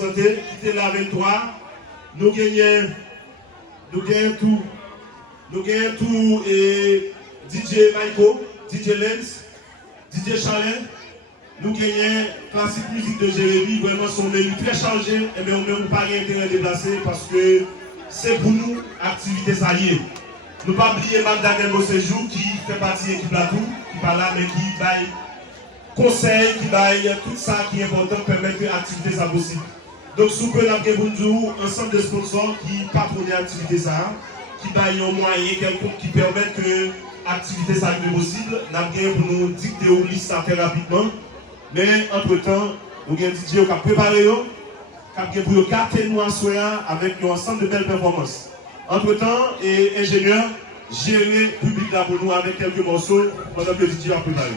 Santé, qui était là avec toi, nous gagnons tout et DJ Michael, DJ Lens, DJ Chalet, nous gagnons classique musique de Jérémy, vraiment son menu très chargé, et bien on n'a pas intérêt à déplacer parce que c'est pour nous activité salée. Nous ne pas oublier Magdalene au séjour qui fait partie de l'équipe Latou, qui parle là mais qui baille conseil, qui baille tout ça qui est important pour permettre que l'activité soit possible. Donc, sous peu, nous avons ensemble de sponsors qui patronnent l'activité, qui baillent un moyen quelconque qui permet que l'activité soit possible. Nous avons pour nous dicter au liste très rapidement. Mais entre-temps, nous avons dit qui a préparé, qui a pour carter nous avec un ensemble de belles performances. Entre-temps, et ingénieur, gérer le public là pour nous avec quelques morceaux pendant que le DJ a préparé.